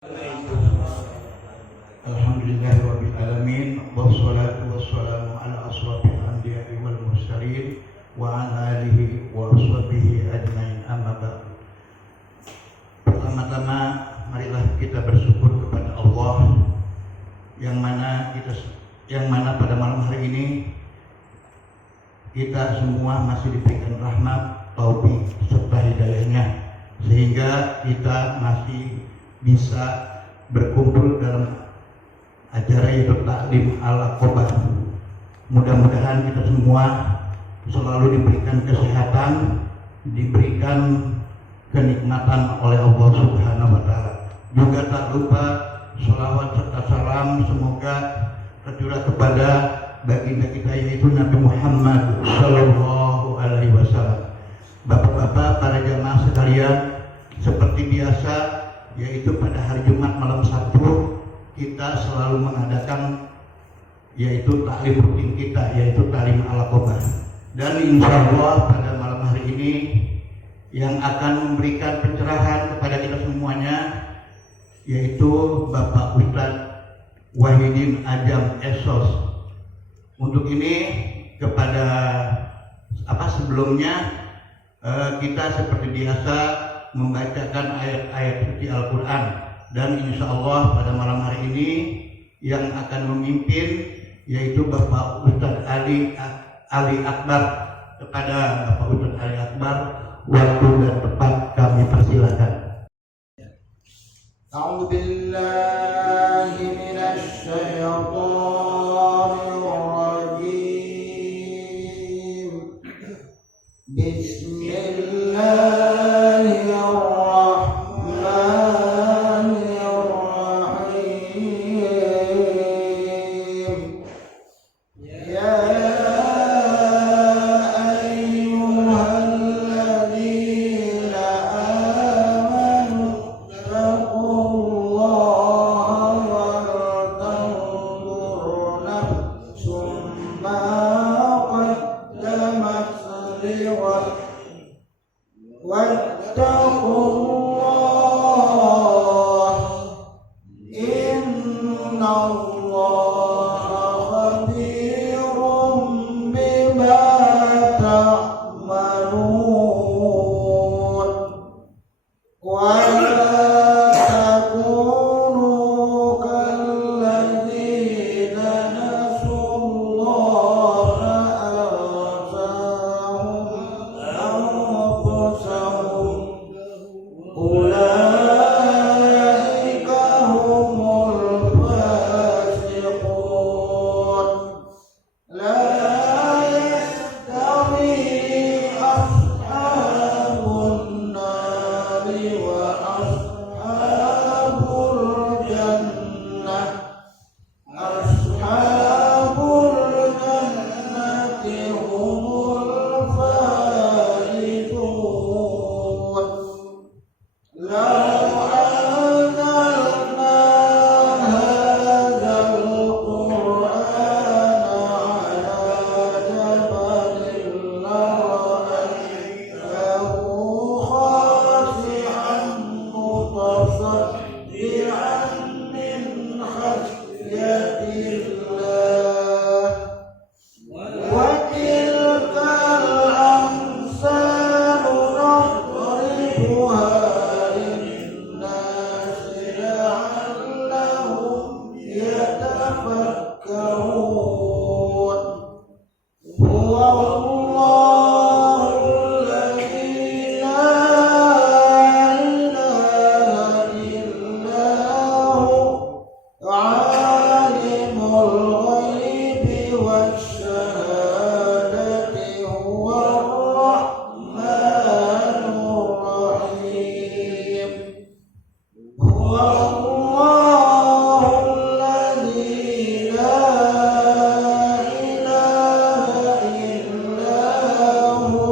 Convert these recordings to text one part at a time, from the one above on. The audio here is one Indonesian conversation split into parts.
Alhamdulillahirabbil alamin wassalatu wassalamu ala asrofil anbiya'i wal mursalin wa ala alihi wa ashabihi ajmain, amma ba'd. Pertama-tama marilah kita bersyukur kepada Allah yang mana pada malam hari ini kita semua masih diberikan rahmat, taufik serta hidayahnya sehingga kita masih bisa berkumpul dalam acara yaitu taklim al-aqobah. Mudah-mudahan kita semua selalu diberikan kesehatan, diberikan kenikmatan oleh Allah Subhanahu wa Ta'ala. Juga tak lupa sholawat serta salam semoga tercurah kepada baginda kita yaitu Nabi Muhammad Sallallahu Alaihi Wasallam. Bapak-bapak, para jamaah sekalian, seperti biasa yaitu pada hari Jumat malam Sabtu kita selalu mengadakan yaitu taklim rutin kita yaitu taklim al-aqobah. Dan insya Allah pada malam hari ini yang akan memberikan pencerahan kepada kita semuanya yaitu Bapak Ustadz Wahidin Ajam Esos. Untuk ini kepada sebelumnya kita seperti biasa membacakan ayat-ayat suci Al-Quran, dan insya Allah pada malam hari ini yang akan memimpin yaitu Bapak Ustadz Ali Akbar. Kepada Bapak Ustadz Ali Akbar, waktu dan tempat kami persilakan. A'udzu billahi minasy syaithanir rajim. Bismillahirrahmanirrahim. Ya ayyuhalladzina amanu taqullaha wal tanzur nafsum ma qaddamat lighad wattaqullah innallaha khabirum bima ta'malun. Wa la takunu kalladzina nasullaha anfusahum ulaika humul fasiqun. La yastawi ashabun nari wa ashabul jannah. Ashabul jannati humul faizun. Law anzalna hadzal qur'ana ala jabalin lara'aytahu khashi'an mutasaddi'an min khashyatillah. Wa tilkal amsalu nadribuha linnasi la'allahum yatafakkarun. Huwallahul ladzi la ilaha illa hu alimul ghaibi wasyahadati huwar rahmanur rahim. Huwallahul ladzi la ilaha illa hu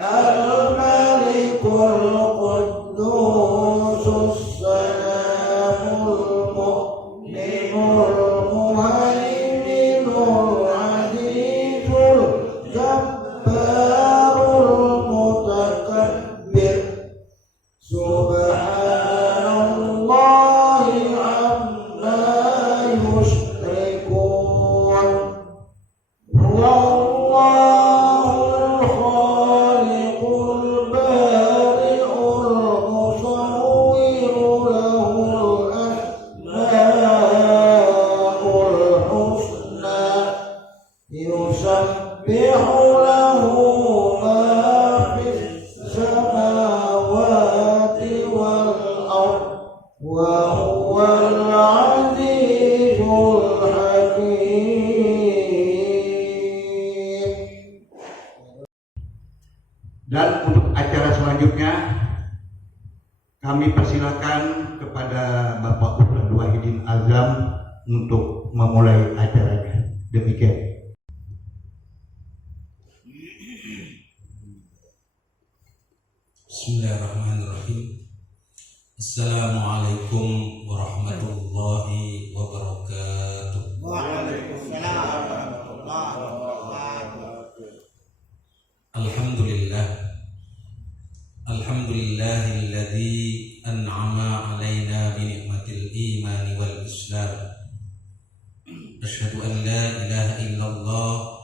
al-malikul quddusus salamul mu'minul muhaiminul azizul jabbarul mutakabbir. Subhanallah وهو العزيز الحكيم. Dan untuk acara selanjutnya kami persilakan kepada Bapak Ustadz Wahidin Azam untuk memulai acaranya. Demikian. Bismillahirrahmanirrahim. Assalamualaikum warahmatullahi wabarakatuh. Waalaikumsalam warahmatullahi wabarakatuh. Alhamdulillah. Alhamdulillahilladzi an'ama alaina bi ni'matil iman wal islam. Asyhadu an la ilaha illallah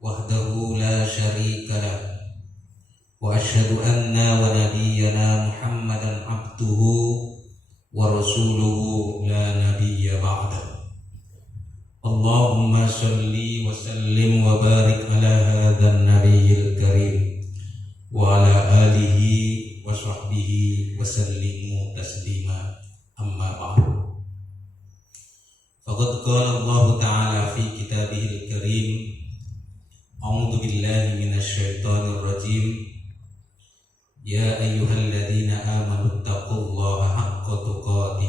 wahdahu la syarika lah. Wa asyhadu anna wa nabiyyana Muhammadan abduhu wa rasuluhu la nabiyya ba'dah. Allahumma shalli wa sallim wa barik ala hadzal nabiyyil karim wa ala alihi wa sahbihi wa sallimu taslima, amma ba'du. Faqad qala Allah ta'ala fi kitabihil karim, a'udzu billahi minasy syaithanir rajim. Ya ayyuhalladzina amanu taqullaha haqqa tuqatih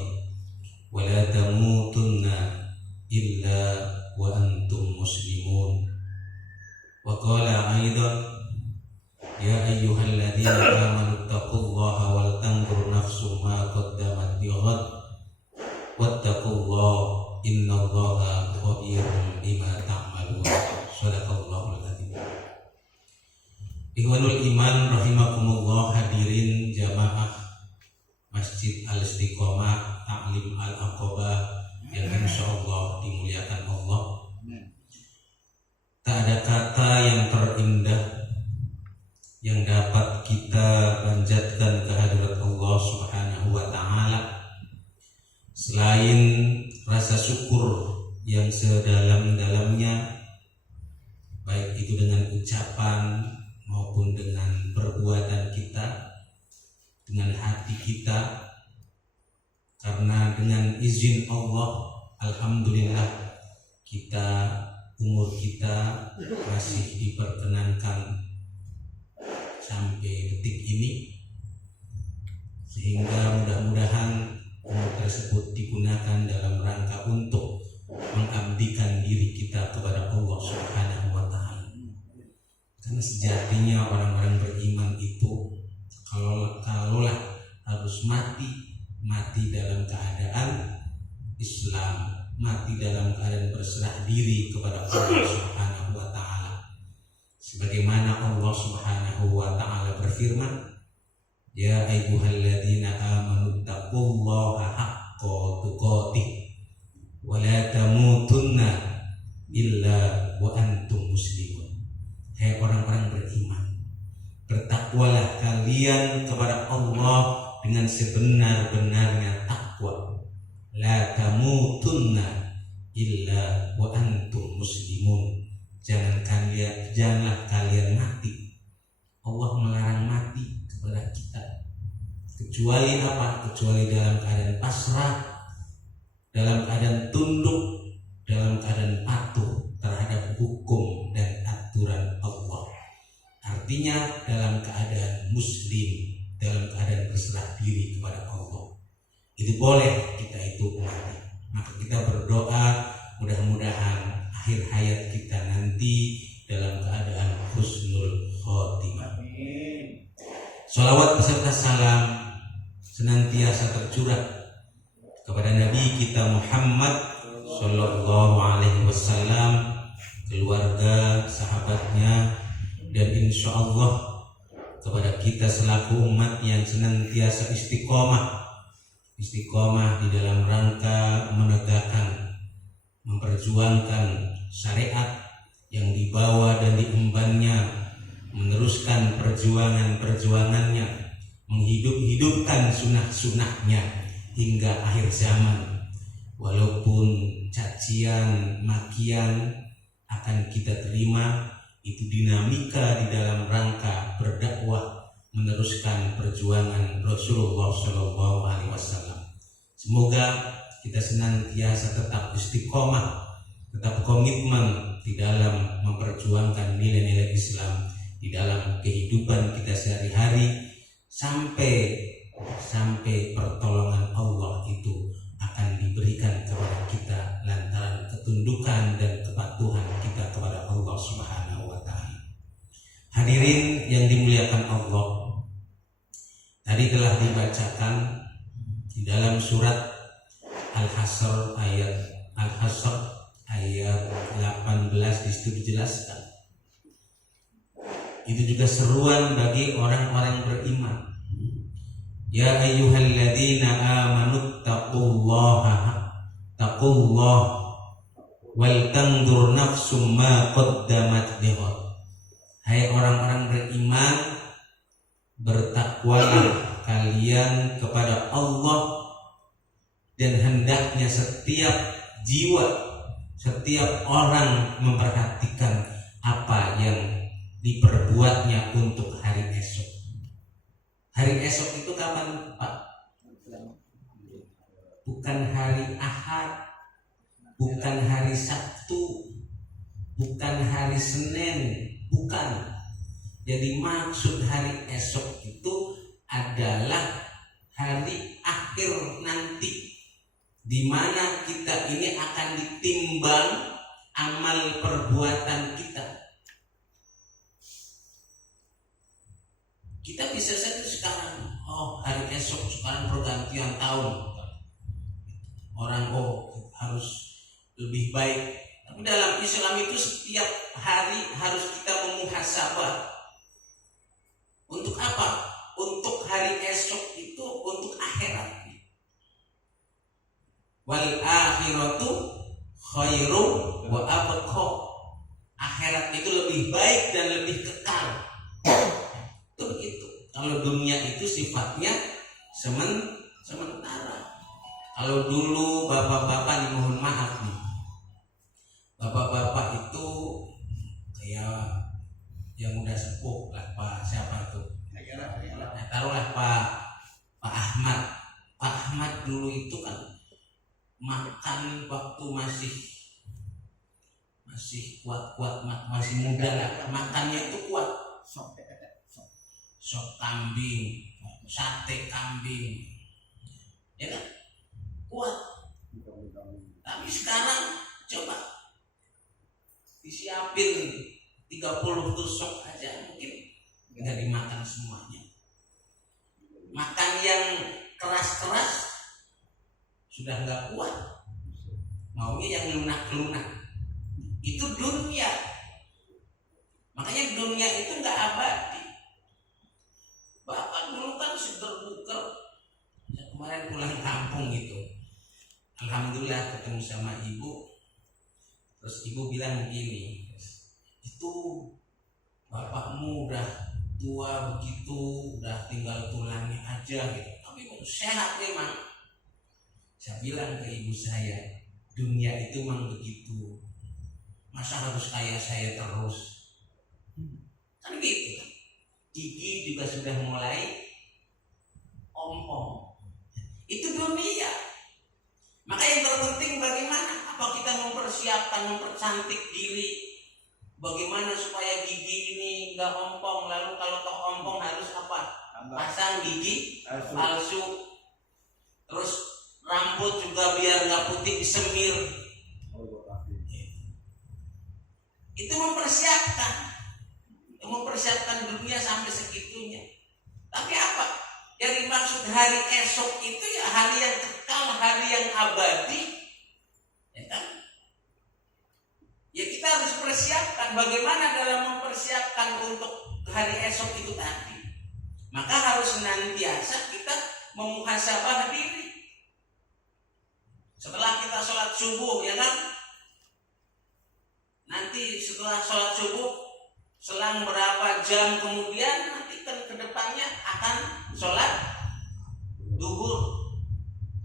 wa la tamutunna illa wa antum muslimun. Wa qala aidan ya ayyuhalladzina amanu taqullaha wal tanzur nafsum ma qaddamat lighad wattaqullaha innallaha khabirun bima ta'malun. Shadaqallahul adzim. Ikhwanul iman rahimakumullah, hadirin jamaah Masjid Al-Istiqomah Ta'lim Al-Aqabah yang insyaallah dimuliakan Allah. Tak ada kata yang terindah yang dapat kita panjatkan kehadirat Allah Subhanahu wa ta'ala selain rasa syukur yang sedalam-dalamnya, baik itu dengan ucapan maupun dengan perbuatan kita, dengan hati kita. Karena dengan izin Allah, alhamdulillah, umur kita masih diperkenankan sampai detik ini, sehingga mudah-mudahan umur tersebut digunakan dalam rangka untuk mengabdikan diri kita kepada Allah Subhanahu wa ta'ala. Karena sejatinya orang-orang beriman itu kalaulah harus mati dalam keadaan Islam, mati dalam keadaan berserah diri kepada Allah Subhanahu wa ta'ala. Sebagaimana Allah Subhanahu wa ta'ala berfirman, ya ayyuhalladzina amanu taqullaha haqqa tuqatih wa la tamutunna illa wa antum muslimun. Hai orang-orang beriman, bertakwalah kalian kepada Allah dengan sebenar-benarnya takwa. La tamutunna illa wa antum muslimun. Janganlah kalian mati. Allah melarang mati kepada kita. Kecuali apa? Kecuali dalam keadaan pasrah, dalam keadaan tunduk, dalam keadaan patuh terhadap hukum dan aturan Allah. Artinya dalam keadaan muslim, dalam keadaan berserah diri kepada Allah. Itu boleh kita itu mati. Maka kita berdoa mudah-mudahan akhir hayat kita nanti dalam keadaan husnul khotimah. Sholawat beserta salam senantiasa tercurah kepada Nabi kita Muhammad Sallallahu Alaihi Wasallam, keluarga, sahabatnya, dan insya Allah kepada kita selaku umat yang senantiasa istiqomah di dalam rangka menegakkan, memperjuangkan syariat yang dibawa dan diembannya, meneruskan perjuangannya, menghidup-hidupkan sunnah-sunnahnya hingga akhir zaman. Walaupun cacian, makian akan kita terima, itu dinamika di dalam rangka berdakwah, meneruskan perjuangan Rasulullah SAW. Semoga kita senantiasa tetap istiqomah, tetap komitmen di dalam memperjuangkan nilai-nilai Islam di dalam kehidupan kita sehari-hari sampai pertolongan Allah itu akan diberikan kepada kita lantaran ketundukan dan kepatuhan kita kepada Allah Subhanahu wa taala. Hadirin yang dimuliakan Allah, tadi telah dibacakan di dalam surat Al-Hasr ayat 18 di situ dijelaskan. Itu juga seruan bagi orang-orang beriman. Ya ayyuhalladzina amanu taqullaha wal tanzur nafsum ma qaddamat lighad. Hai orang-orang beriman, bertakwalah kalian kepada Allah, dan hendaknya setiap jiwa, setiap orang memperhatikan apa yang diperbuatnya untuk hari esok. Hari esok itu kapan, Pak? Bukan hari Ahad, bukan hari Sabtu, bukan hari Senin, bukan. Jadi maksud hari esok itu adalah hari akhir nanti, di mana kita ini akan ditimbang amal perbuatan kita. Kita bisa saja sekarang, hari esok, sekarang pergantian tahun, orang harus lebih baik. Tapi dalam Islam itu setiap hari harus kita memuhasabah. Untuk apa? Untuk hari esok itu untuk akhirat. Wal akhiratu khairu wa abqa. Akhirat itu lebih baik dan lebih kekal. Itu begitu. Kalau dunia itu sifatnya sementara. Kalau dulu bapak-bapak nih, mohon maaf nih, bapak-bapak itu kayak yang udah sepuh lah, Pak siapa tuh? Taruhlah Pak Ahmad. Pak Ahmad dulu itu kan makan waktu masih kuat, masih muda lah, makannya itu kuat. Sop kambing, sate kambing, ya kan? Kuat. Tapi sekarang coba disiapin 30 tusuk aja mungkin nggak dimakan semuanya. Makan yang keras-keras sudah nggak kuat, maunya yang lunak-lunak. Itu dunia. Makanya dunia itu nggak abadi. Bapak dulu kan seger-buger. Kemarin pulang kampung gitu, alhamdulillah ketemu sama ibu. Terus ibu bilang begini, itu bapakmu udah tua begitu, udah tinggal tulangnya aja gitu, tapi sehat memang. Saya bilang ke ibu saya, dunia itu memang begitu, masa harus kayak saya terus? Kan gitu. Gigi juga sudah mulai ompong. Itu dunia. Maka yang terpenting bagaimana? Apa kita mempercantik diri? Bagaimana supaya gigi ini nggak ompong? Lalu kalau toh ompong harus apa? Pasang gigi palsu. Terus rambut juga biar nggak putih disemir. Itu mempersiapkan dunia sampai segitunya. Tapi apa? Yang dimaksud hari esok itu ya hari yang kekal, hari yang abadi, ya kan? Ya kita harus persiapkan. Bagaimana dalam mempersiapkan untuk hari esok itu tadi? Maka harus senantiasa kita memuhasabah diri. Setelah kita sholat subuh, ya kan? Nanti setelah sholat subuh, selang berapa jam kemudian nanti ke depannya akan sholat duhur,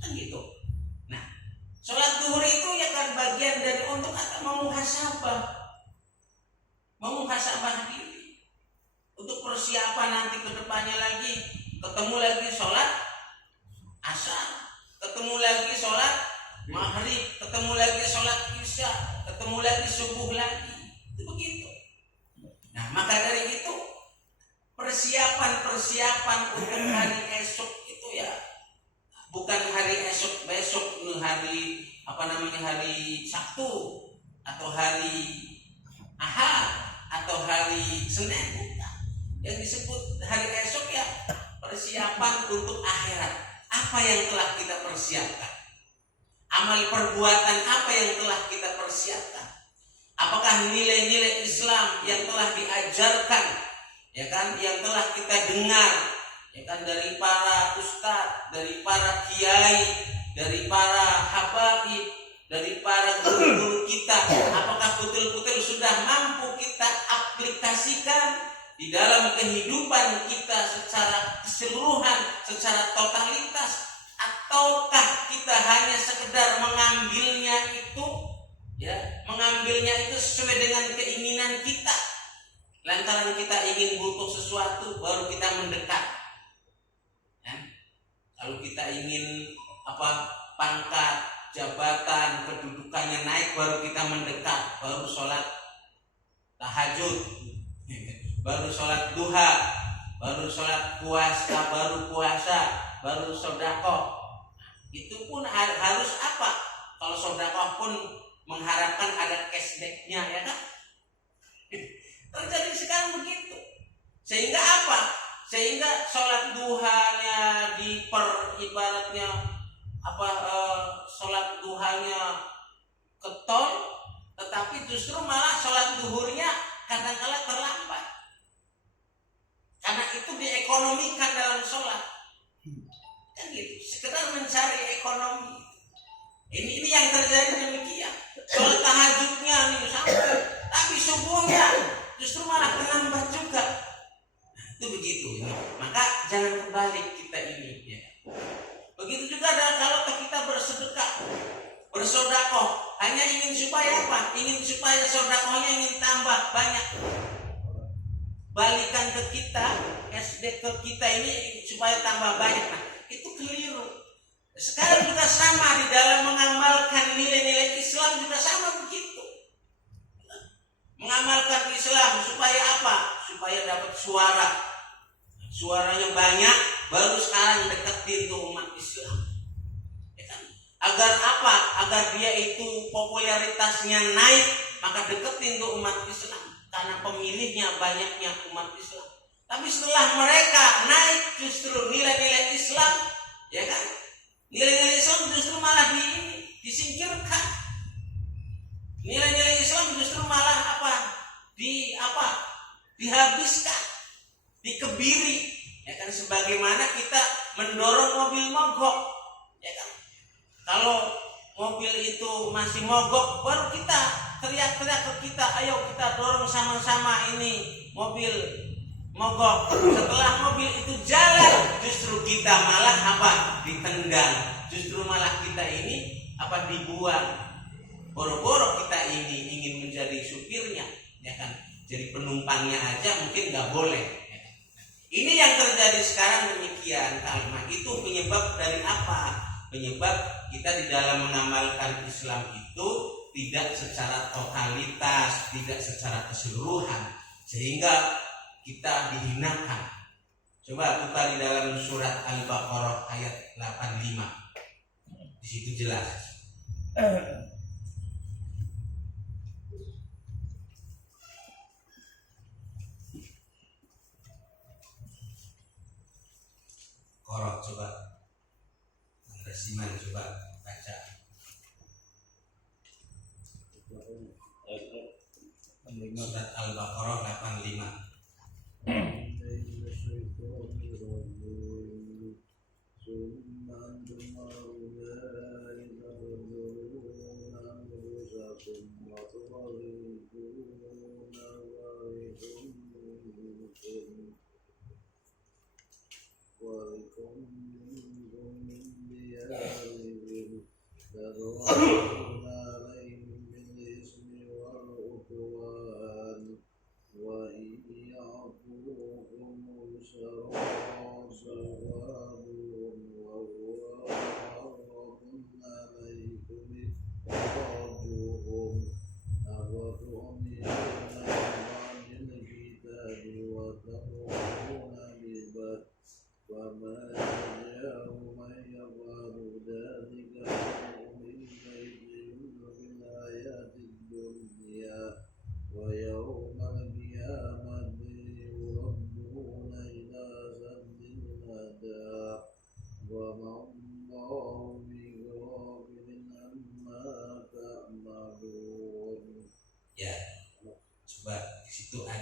kan gitu. Nah, sholat duhur itu ya kan bagian dari untuk memuhasabah diri, untuk persiapan nanti ke depannya lagi, ketemu lagi sholat asar, ketemu ketemu lagi sholat maghrib, ketemu lagi sholat isya, ketemu lagi subuh lagi. Itu begitu. Nah, maka dari itu persiapan untuk hari esok itu ya bukan hari esok besok, hari hari Sabtu atau hari Ahad atau hari Senin, bukan. Yang disebut hari esok ya persiapan untuk akhirat. Apa yang telah kita persiapkan? Amal perbuatan apa yang telah kita persiapkan? Apakah nilai-nilai Islam yang telah diajarkan, ya kan, yang telah kita dengar, ya kan, dari para ustadz, dari para kiai, dari para habaib, dari para guru-guru kita, apakah betul-betul sudah mampu kita aplikasikan di dalam kehidupan kita secara keseluruhan, secara totalitas, ataukah kita hanya sekedar mengambilnya itu sesuai dengan keinginan kita, lantaran kita ingin butuh sesuatu baru kita mendekat, ya? Kalau kita ingin pangkat, jabatan, kedudukannya naik baru kita mendekat, baru sholat tahajud, baru sholat duha, baru sholat puasa, baru sedekah. Itu pun harus apa? Kalau sedekah pun mengharapkan ada cashbacknya, ya kan? Terjadi sekarang begitu. Sehingga apa? Sehingga sholat duhanya ibaratnya sholat duhanya ketol, tetapi justru malah sholat duhurnya kadang-kala terlambat. Karena itu diekonomikan dalam sholat, kan gitu, sekedar mencari ekonomi. Ini yang terjadi demikian. Sholat tahajudnya nih sampai, tapi subuhnya justru malah terlambat juga. Itu begitu. Maka jangan kebalik kita ini, ya. Begitu juga kalau kita bersedekah, bersedekah, hanya ingin supaya apa? Ingin supaya sedekahnya ingin tambah banyak. Balikan ke kita, SD ke kita ini supaya tambah banyak. Nah, itu keliru. Sekarang juga sama di dalam mengamalkan nilai-nilai Islam juga sama begitu. Mengamalkan Islam supaya apa? Supaya dapat suaranya banyak, baru sekarang deketin tuh umat Islam, ya kan? Agar apa? Agar dia itu popularitasnya naik, maka deketin tuh umat Islam, karena pemilihnya banyaknya umat Islam. Tapi setelah mereka naik, justru nilai-nilai Islam, ya kan, nilai-nilai Islam justru malah disingkirkan. Nilai-nilai Islam justru malah dihabiskan, dikebiri, ya kan, sebagaimana kita mendorong mobil mogok, ya kan. Kalau mobil itu masih mogok, baru kita teriak-teriak ke kita, ayo kita dorong sama-sama ini mobil mogok. Setelah mobil itu jalan, justru kita malah ditendang, justru malah kita ini dibuang. Boro-boro kita ini ingin menjadi supirnya, ya kan, jadi penumpangnya aja mungkin nggak boleh, ya kan? Ini yang terjadi sekarang demikian. Karena itu penyebab dari apa? Penyebab kita di dalam mengamalkan Islam itu tidak secara totalitas, tidak secara keseluruhan, sehingga kita dihinakan. Coba buka di dalam surat Al-Baqarah ayat 85. Di situ jelas. Korok coba. Resiman coba baca. Surat Al-Baqarah 85.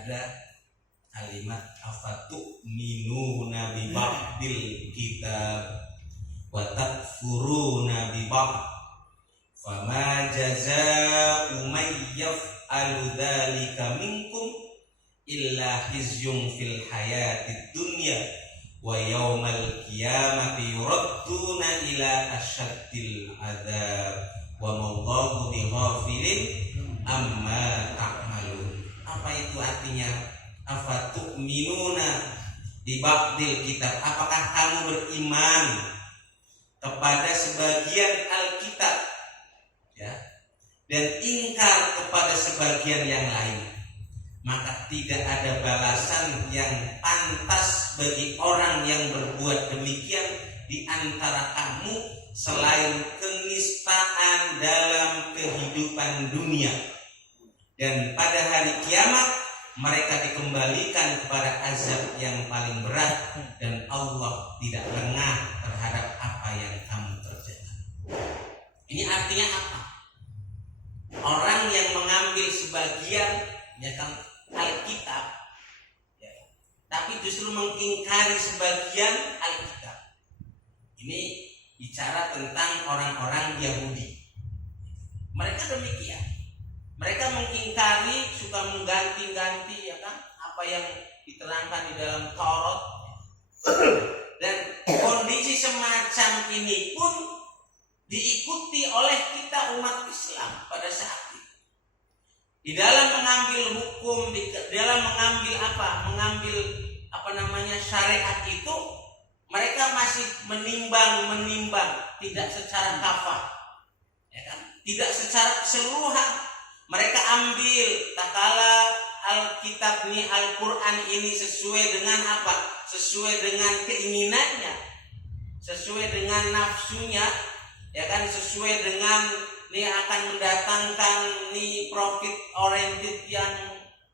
ada kalimat afatu'minuna bi ba'dil kitab wa takfuruna bi ba'd fama jazaa'u may yaf'alu dzalika minkum illa khizyun fil hayatid dunya wa yaumal qiyamati yuradduna ila asyaddil adzab wa mallahu bighafilin amma ta'malun. Apa itu artinya? Afatu'minuna bi ba'dil kitab, apakah kamu beriman kepada sebagian Alkitab, ya, dan ingkar kepada sebagian yang lain? Maka tidak ada balasan yang pantas bagi orang yang berbuat demikian di antara kamu selain kenistaan dalam kehidupan dunia, dan pada hari kiamat mereka dikembalikan kepada azab yang paling berat, dan Allah tidak lengah terhadap apa yang kamu kerjakan. Ini artinya apa? Orang yang mengambil sebagian Alkitab, ya, tapi justru mengingkari sebagian Alkitab. Ini bicara tentang orang-orang Yahudi. Mereka demikian. Mereka mengingkari, suka mengganti-ganti, ya kan, apa yang diterangkan di dalam Taurat. Dan kondisi semacam ini pun diikuti oleh kita umat Islam pada saat itu. Di dalam mengambil hukum, di dalam mengambil syariat itu, mereka masih menimbang, tidak secara kafah, ya kan, tidak secara keseluruhan. Mereka ambil takala Alkitab ini, Al-Quran ini sesuai dengan apa? Sesuai dengan keinginannya, sesuai dengan nafsunya, ya kan, sesuai dengan ini akan mendatangkan ini profit oriented yang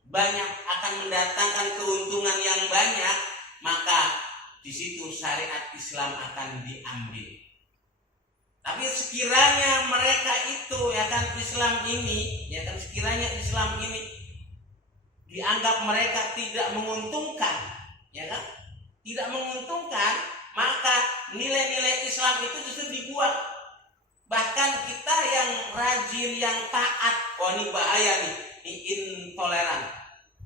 banyak, akan mendatangkan keuntungan yang banyak, maka di situ syariat Islam akan diambil. Tapi sekiranya mereka itu, ya kan, Islam ini, ya kan, sekiranya Islam ini dianggap mereka tidak menguntungkan, ya kan, tidak menguntungkan, maka nilai-nilai Islam itu justru dibuat. Bahkan kita yang rajin, yang taat, wah ini bahaya nih, ini intoleran,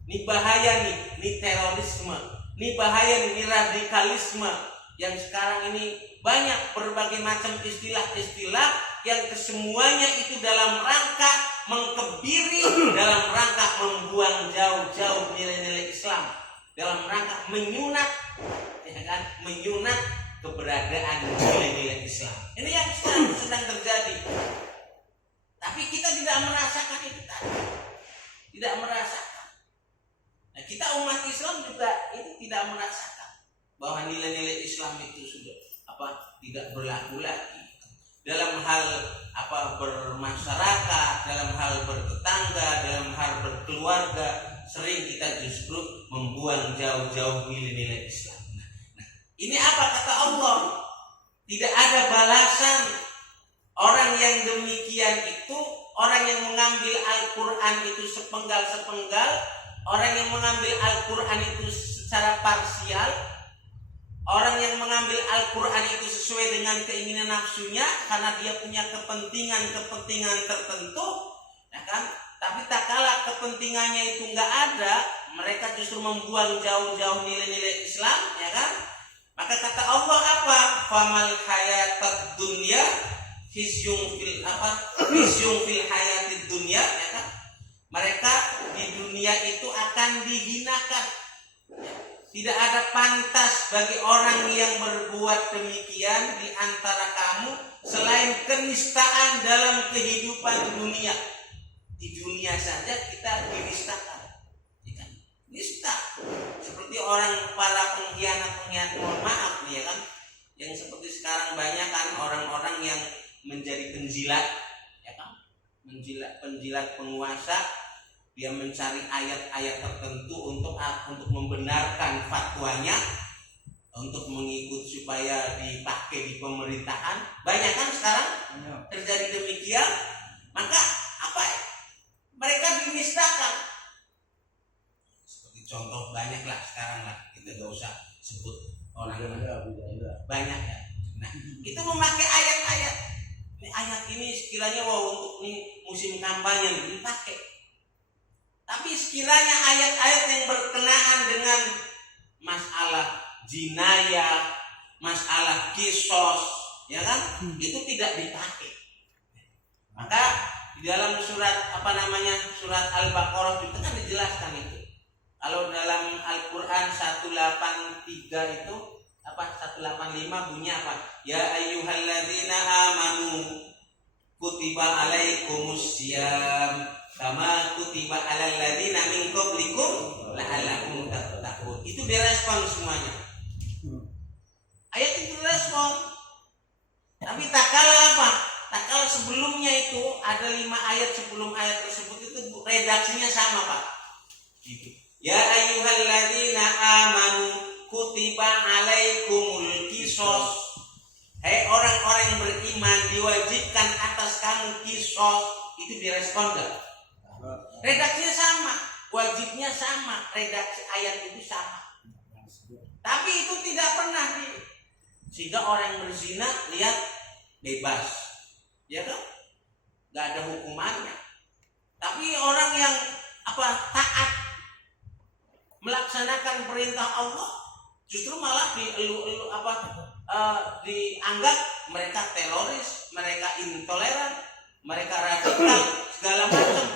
ini bahaya nih, ini terorisme, ini bahaya nih, ini radikalisme. Yang sekarang ini banyak berbagai macam istilah-istilah yang kesemuanya itu dalam rangka mengkebiri, dalam rangka membuang jauh-jauh nilai-nilai Islam, dalam rangka menyunat, ya kan, menyunat keberadaan nilai-nilai Islam. Ini yang sekarang sedang terjadi. Tapi kita tidak merasakan itu tadi, tidak merasakan. Nah, kita umat Islam juga ini tidak merasakan bahwa nilai-nilai Islam itu sudah tidak berlaku lagi dalam hal bermasyarakat, dalam hal bertetangga, dalam hal berkeluarga. Sering kita justru membuang jauh-jauh nilai-nilai Islam. Nah, ini apa kata Allah? Tidak ada balasan orang yang demikian itu, orang yang mengambil Al-Quran itu sepenggal-sepenggal, orang yang mengambil Al-Quran itu secara parsial, orang yang mengambil Al-Quran itu sesuai dengan keinginan nafsunya karena dia punya kepentingan tertentu, ya kan? Tapi tak kalah kepentingannya itu enggak ada, mereka justru membuang jauh-jauh nilai-nilai Islam, ya kan? Maka kata Allah apa? Famal hayatad dunya khizyun fil hayatid dunya, ya kan? Mereka di dunia itu akan dihinakan. Tidak ada pantas bagi orang yang berbuat demikian di antara kamu selain kenistaan dalam kehidupan dunia. Di dunia saja kita dinistakan, ya kan? Nista. Seperti para pengkhianat, mohon maaf nih, ya kan, yang seperti sekarang banyak kan orang-orang yang menjadi penjilat, ya kan, penjilat penguasa. Dia mencari ayat-ayat tertentu untuk membenarkan fatwanya, untuk mengikut supaya dipakai di pemerintahan. Banyak kan sekarang terjadi demikian. Maka apa? Mereka dinistakan. banyak ya. Nah, itu memakai ayat-ayat. Ini ayat ini sekiranya untuk nih musim kampanye dipakai. Tapi sekiranya ayat-ayat yang berkenaan dengan masalah jinayah, masalah kisos, ya kan, itu tidak dipakai. Maka di dalam surat surat Al-Baqarah itu kan dijelaskan itu. Kalau dalam Al-Qur'an 183 itu 185 bunyi apa? Ya ayyuhalladzina amanu kutiba alaikumus syiyam kama kutiba alal ladzina min qablikum la'allakum tattaqun. Itu direspon semuanya. Ayat itu direspon. Tapi tak kalah apa? Tak kalah sebelumnya itu ada 5 ayat sebelum ayat tersebut itu redaksinya sama, Pak. Gitu. Ya ayyuhalladzina amanu kutiba alaikumul qisos. Hai orang-orang yang beriman, diwajibkan atas kamu kisos. Itu direspon enggak? Redaksinya sama, wajibnya sama, redaksi ayat itu sama. Tapi itu tidak pernah sehingga orang yang berzina lihat bebas, ya kan? Enggak ada hukumannya. Tapi orang yang taat melaksanakan perintah Allah justru malah dianggap mereka teroris, mereka intoleran, mereka radikal, segala macam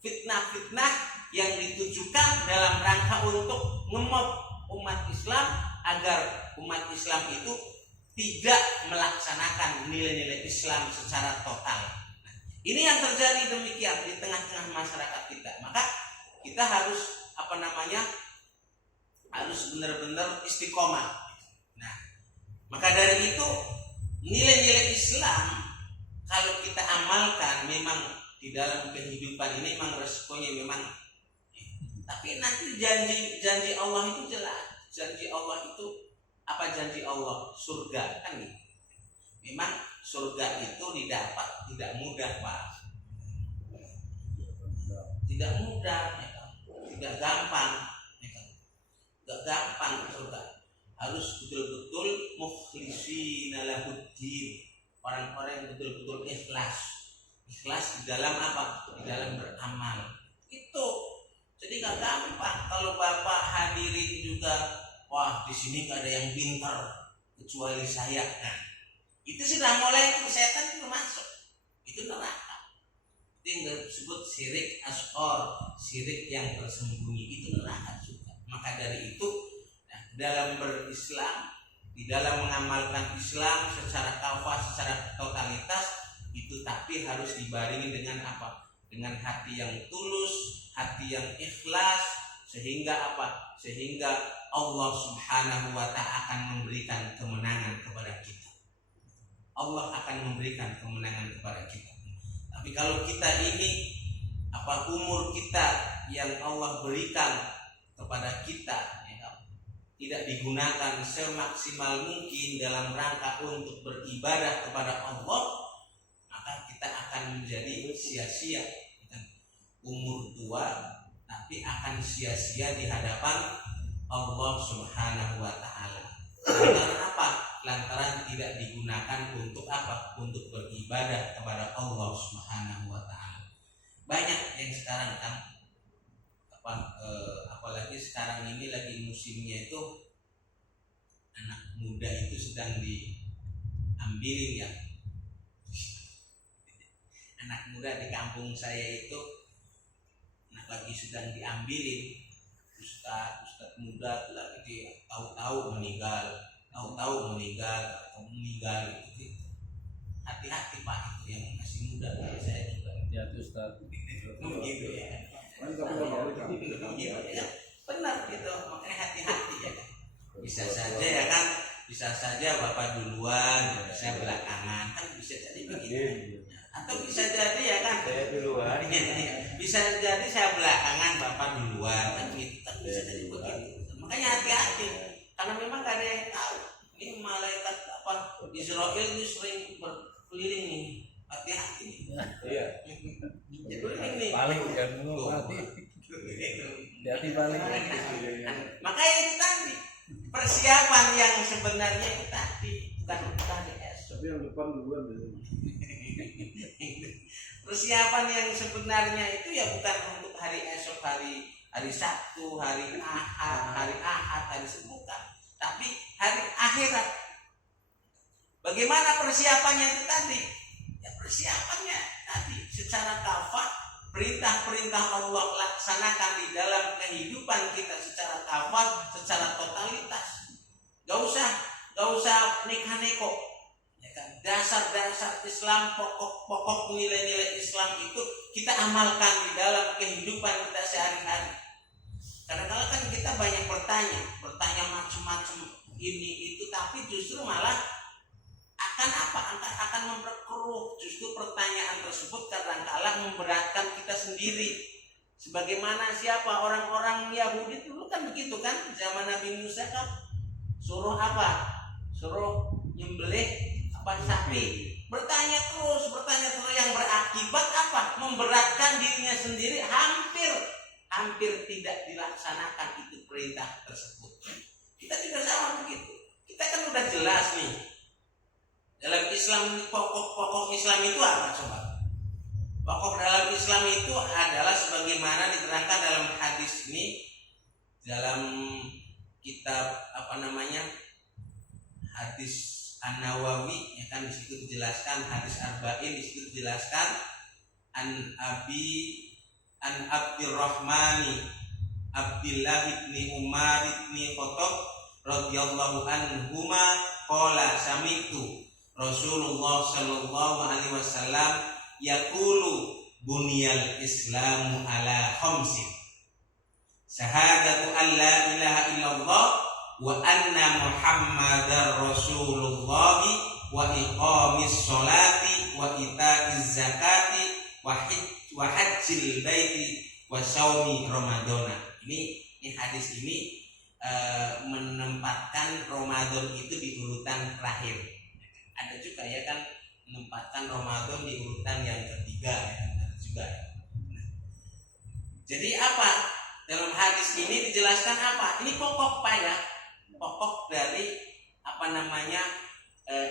fitnah-fitnah yang ditujukan dalam rangka untuk ngemop umat Islam agar umat Islam itu tidak melaksanakan nilai-nilai Islam secara total. Nah, ini yang terjadi demikian di tengah-tengah masyarakat kita. Maka kita harus harus benar-benar istiqomah. Nah, maka dari itu nilai-nilai Islam kalau kita amalkan memang di dalam kehidupan ini memang resikonya memang. Tapi nanti janji Allah itu jelas. Janji Allah itu apa janji Allah? Surga kan gitu. Memang surga itu didapat tidak mudah, Pak. Tidak mudah, tidak gampang. Tidak gampang surga. Harus betul-betul mukhlishina lahuddin. Orang-orang yang betul-betul ikhlas. Ikhlas di dalam apa? Di dalam beramal. Itu. Jadi nggak gampang. Kalau Bapak hadirin juga, wah di sini nggak ada yang pintar kecuali saya. Nah, itu sudah mulai setan itu masuk. Itu neraka. Itu yang disebut syirik asghar, syirik yang tersembunyi, itu neraka juga. Maka dari itu, dalam berislam, di dalam mengamalkan Islam secara kafah, secara totalitas, itu tapi harus dibarengi dengan apa? Dengan hati yang tulus, hati yang ikhlas, sehingga apa? Sehingga Allah Subhanahu wa ta'ala akan memberikan kemenangan kepada kita. Allah akan memberikan kemenangan kepada kita. Tapi kalau kita ini umur kita yang Allah berikan kepada kita tidak digunakan semaksimal mungkin dalam rangka untuk beribadah kepada Allah, maka kita akan menjadi sia-sia. Umur tua tapi akan sia-sia di hadapan Allah Subhanahu wa ta'ala. Lantaran apa? Lantaran tidak digunakan untuk apa? Untuk beribadah kepada Allah Subhanahu wa ta'ala. Banyak yang sekarang kan apalagi sekarang ini lagi musimnya itu anak muda itu sedang diambilin ya. Anak muda di kampung saya itu lagi sedang diambilin. Ustaz muda lagi tahu-tahu meninggal gitu. Hati-hati Pak, itu yang masih muda saya juga. Ya Ustaz. Gitu ya. Benar gitu, makanya hati-hati ya. Bisa saja ya kan, bisa saja Bapak duluan, saya belakangan, kan bisa jadi begitu. Atau bisa jadi ya kan, saya duluan. Bisa jadi saya belakangan, Bapak duluan, kan gitu. Kan bisa jadi begitu. Makanya hati-hati, karena memang gak ada yang tahu. Ini malaikat Israel ini sering berkeliling nih. Hati-hati nih. Iya. Jadi ini paling kan mati. Hati paling. Makanya itu tadi persiapan yang sebenarnya itu tadi Persiapan yang sebenarnya itu ya bukan untuk hari esok, hari Sabtu, hari Ahad, hari Senin, tapi hari akhirat. Bagaimana persiapannya itu tadi? Ya persiapannya tadi secara kafah, perintah-perintah Allah laksanakan di dalam kehidupan kita secara kafah, secara totalitas. Gak usah neko-neko. Ya kan? Dasar-dasar Islam, pokok-pokok nilai-nilai Islam itu kita amalkan di dalam kehidupan kita sehari-hari. Kadang-kadang kan kita banyak bertanya macam-macam ini itu, tapi justru malah akan memperkeruh. Justru pertanyaan tersebut kadang-kadang memberatkan kita sendiri. Sebagaimana siapa orang-orang Yahudi dulu kan begitu kan, zaman Nabi Musa kan suruh apa? Suruh nyembelih sapi. Bertanya terus yang berakibat apa? Memberatkan dirinya sendiri, hampir tidak dilaksanakan itu perintah tersebut. Kita juga sama begitu. Kita kan udah jelas nih. Dalam Islam, pokok Islam itu apa coba? Pokok dalam Islam itu adalah sebagaimana diterangkan dalam hadis ini, dalam kitab hadis An-Nawawi, ya kan, di situ dijelaskan, hadis Arba'in di situ dijelaskan, an Abdurrahmani Abdillah ibni Umar ibni Khattab radhiyallahu anhuma qala sami'tu Rasulullah sallallahu alaihi wasallam yaqulu buniyal islamu ala khamsin syahadatu an la ilaha illallah wa anna muhammadar rasulullah wa iqamis sholati wa ita'iz zakati wa hajjil baiti wa shaumi ramadhana. Ini hadis ini menempatkan Ramadan itu di urutan terakhir. Ada juga ya kan menempatkan Ramadan di urutan yang ketiga ya, ada juga. Nah, jadi apa? Dalam hadis ini dijelaskan apa? Ini pokok Pak ya. Pokok dari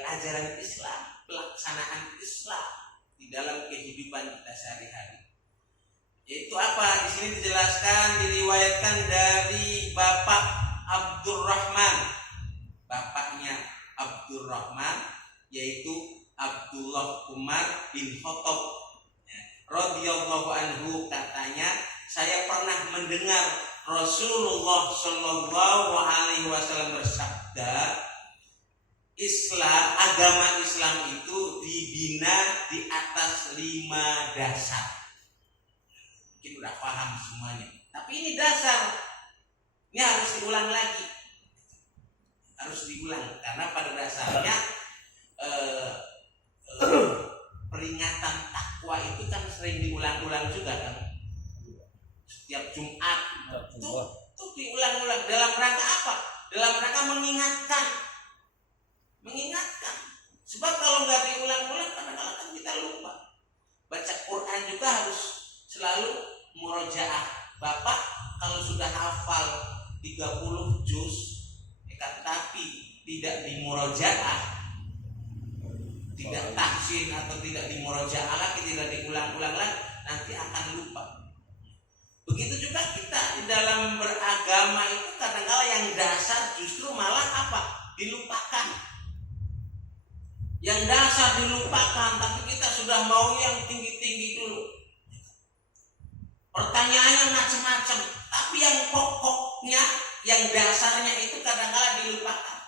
ajaran Islam, pelaksanaan Islam di dalam kehidupan kita sehari-hari. Yaitu apa? Di sini dijelaskan, diriwayatkan dari Bapak Abdurrahman, bapaknya Abdurrahman yaitu Abdullah Umar bin Khattab radhiyallahu anhu, katanya saya pernah mendengar Rasulullah Shallallahu alaihi wasallam bersabda, agama Islam itu dibina di atas 5 dasar. Mungkin udah paham semuanya, tapi ini dasar, ini harus diulang lagi, karena pada dasarnya peringatan takwa itu kan sering diulang-ulang juga kan, setiap Jumat itu diulang-ulang. Dalam rangka apa? Dalam rangka mengingatkan. Sebab kalau nggak diulang-ulang kadang-kadang kan kita lupa. Baca Quran juga harus selalu murojaah. Bapak kalau sudah hafal 30 juz, tapi tidak dimurojaah, tidak tahsin atau tidak dimurojaah lagi, tidak diulang-ulang lagi, nanti akan lupa. Begitu juga kita di dalam beragama itu kadang-kadang yang dasar justru malah apa? Dilupakan. Yang dasar dilupakan, tapi kita sudah mau yang tinggi-tinggi dulu. Pertanyaannya macam-macam, tapi yang pokoknya, yang dasarnya itu kadang-kadang dilupakan.